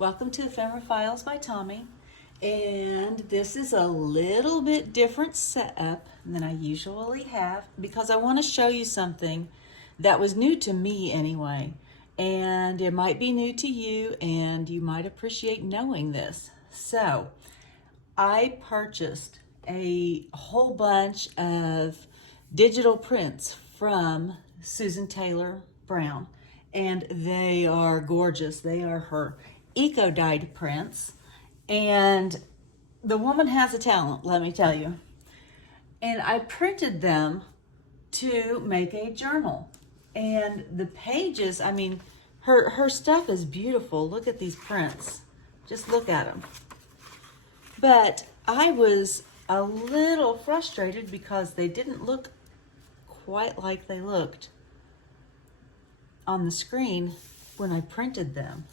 Welcome to Ephemera Files by Tommy. And this is a little bit different setup than I usually have because I want to show you something that was new to me anyway. And it might be new to you and you might appreciate knowing this. So I purchased a whole bunch of digital prints from Susan Taylor Brown, and they are gorgeous. They are her eco-dyed prints, and the woman has a talent, let me tell you. And I printed them to make a journal, and the pages, I mean, her stuff is beautiful. Look at these prints. Just look at them. But I was a little frustrated because they didn't look quite like they looked on the screen when I printed them.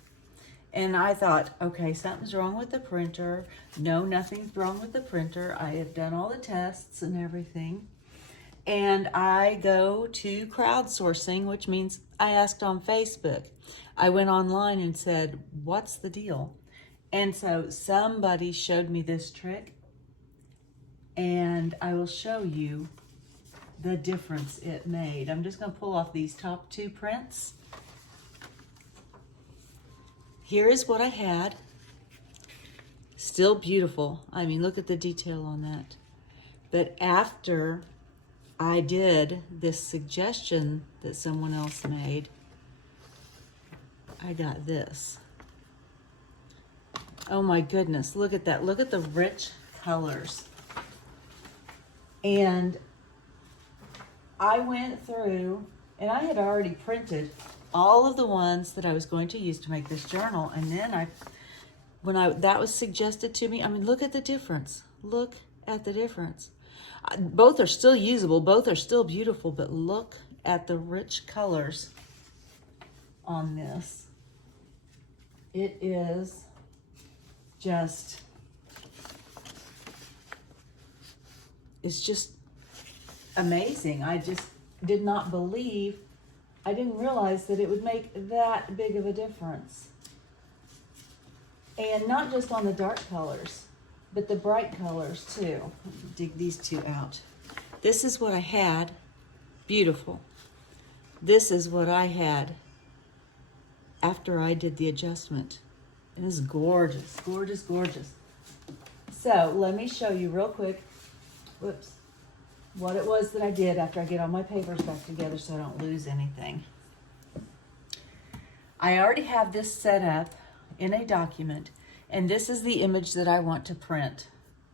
And I thought, okay, something's wrong with the printer. No, nothing's wrong with the printer. I have done all the tests and everything. And I go to crowdsourcing, which means I asked on Facebook. I went online and said, what's the deal? And so somebody showed me this trick, and I will show you the difference it made. I'm just going to pull off these top two prints. Here is what I had. Still beautiful. I mean, look at the detail on that. But after I did this suggestion that someone else made, I got this. Oh my goodness, look at that. Look at the rich colors. And I went through, and I had already printed all of the ones that I was going to use to make this journal. And then when that was suggested to me, I mean, look at the difference. Look at the difference. Both are still usable, both are still beautiful, but look at the rich colors on this. It is just, it's just amazing. I just did not believe, I didn't realize that it would make that big of a difference. And not just on the dark colors, but the bright colors too. Dig these two out. This is what I had. Beautiful. This is what I had after I did the adjustment. It is gorgeous, gorgeous, gorgeous. So let me show you real quick, whoops, what it was that I did after I get all my papers back together so I don't lose anything. I already have this set up in a document, and this is the image that I want to print.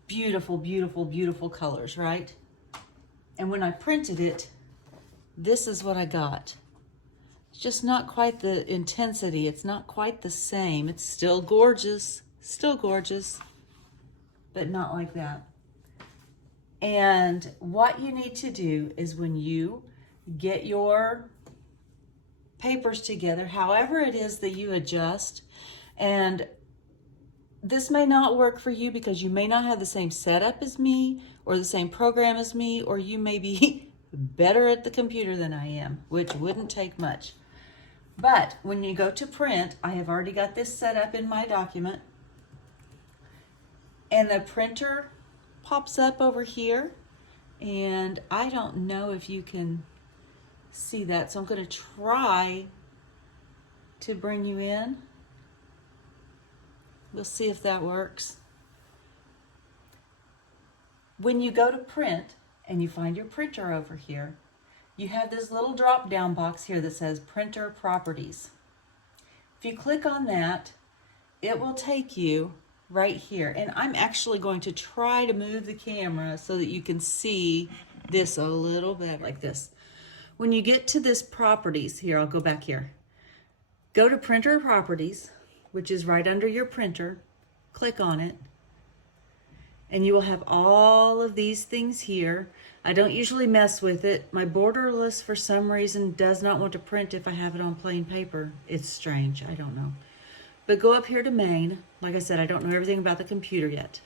Beautiful, beautiful, beautiful colors, right? And when I printed it, this is what I got. It's just not quite the intensity. It's not quite the same. It's still gorgeous, but not like that. And what you need to do is when you get your papers together, however it is that you adjust, and this may not work for you because you may not have the same setup as me or the same program as me, or you may be better at the computer than I am, which wouldn't take much. But when you go to print, I have already got this set up in my document, and the printer pops up over here, and I don't know if you can see that, so I'm going to try to bring you in. We'll see if that works. When you go to print and you find your printer over here, you have this little drop down box here that says printer properties. If you click on that, it will take you right here. And I'm actually going to try to move the camera so that you can see this a little bit like this. When you get to this properties here, I'll go back here. Go to printer properties, which is right under your printer. Click on it. And you will have all of these things here. I don't usually mess with it. My borderless, for some reason, does not want to print if I have it on plain paper. It's strange, I don't know. But go up here to main. Like I said, I don't know everything about the computer yet.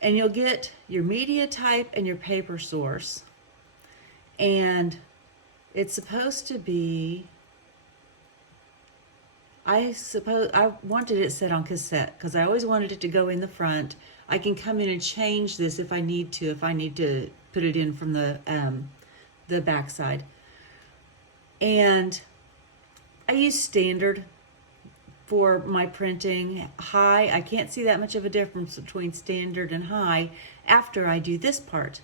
And you'll get your media type and your paper source. And it's supposed to be, I suppose I wanted it set on cassette because I always wanted it to go in the front. I can come in and change this if I need to put it in from the back side. And I use standard for my printing. High, I can't see that much of a difference between standard and high after I do this part.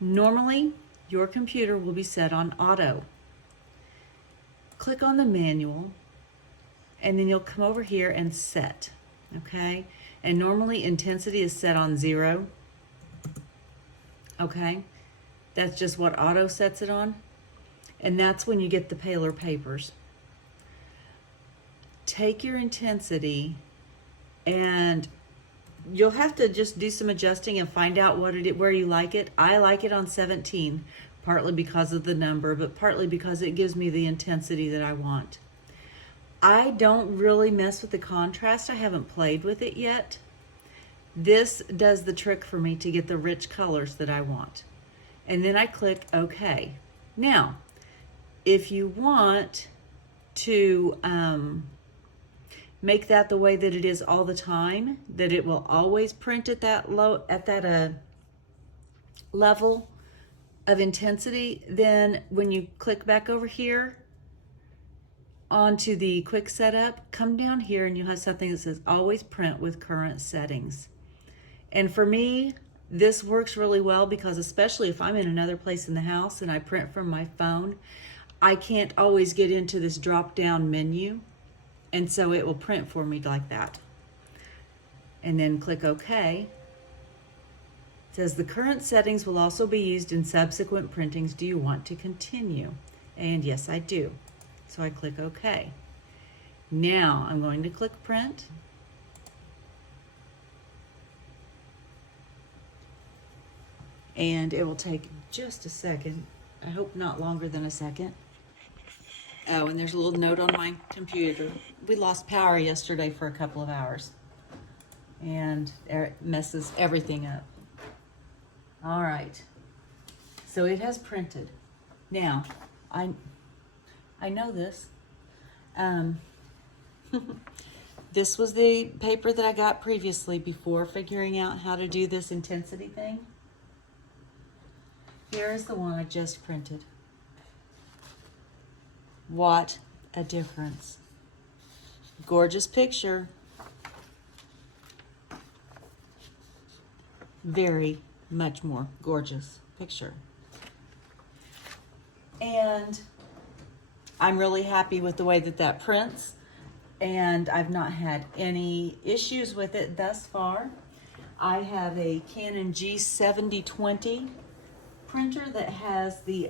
Normally, your computer will be set on auto. Click on the manual, and then you'll come over here and set, okay? And normally intensity is set on 0, okay? That's just what auto sets it on. And that's when you get the paler papers. Take your intensity, and you'll have to just do some adjusting and find out where you like it. I like it on 17, partly because of the number, but partly because it gives me the intensity that I want. I don't really mess with the contrast. I haven't played with it yet. This does the trick for me to get the rich colors that I want. And then I click OK. Now, if you want to make that the way that it is all the time, that it will always print at that level of intensity, then when you click back over here onto the quick setup, come down here and you'll have something that says always print with current settings. And for me, this works really well because especially if I'm in another place in the house and I print from my phone, I can't always get into this drop down menu, and so it will print for me like that. And then click OK. It says the current settings will also be used in subsequent printings. Do you want to continue? And yes, I do. So I click OK. Now I'm going to click print. And it will take just a second. I hope not longer than a second. Oh, and there's a little note on my computer. We lost power yesterday for a couple of hours. And it messes everything up. All right. So it has printed. Now, I know this. This was the paper that I got previously before figuring out how to do this intensity thing. Here is the one I just printed. What a difference. Gorgeous picture. Very much more gorgeous picture. And I'm really happy with the way that prints, and I've not had any issues with it thus far. I have a Canon G7020 printer that has the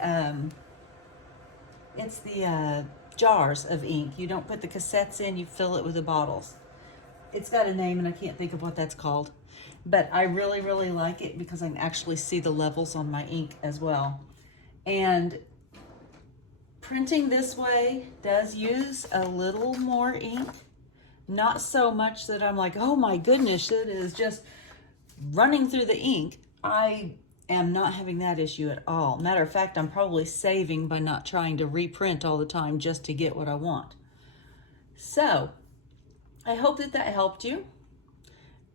it's the jars of ink. You don't put the cassettes in, you fill it with the bottles. It's got a name and I can't think of what that's called, but I really, really like it because I can actually see the levels on my ink as well. And printing this way does use a little more ink, not so much that I'm like, oh my goodness, it is just running through the ink. I am not having that issue at all. Matter of fact, I'm probably saving by not trying to reprint all the time just to get what I want. So, I hope that helped you.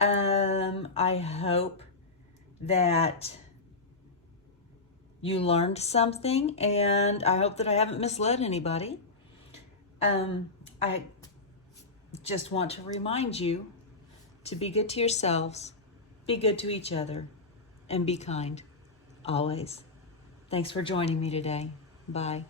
I hope that you learned something, and I hope that I haven't misled anybody. I just want to remind you to be good to yourselves, be good to each other, and be kind, always. Thanks for joining me today. Bye.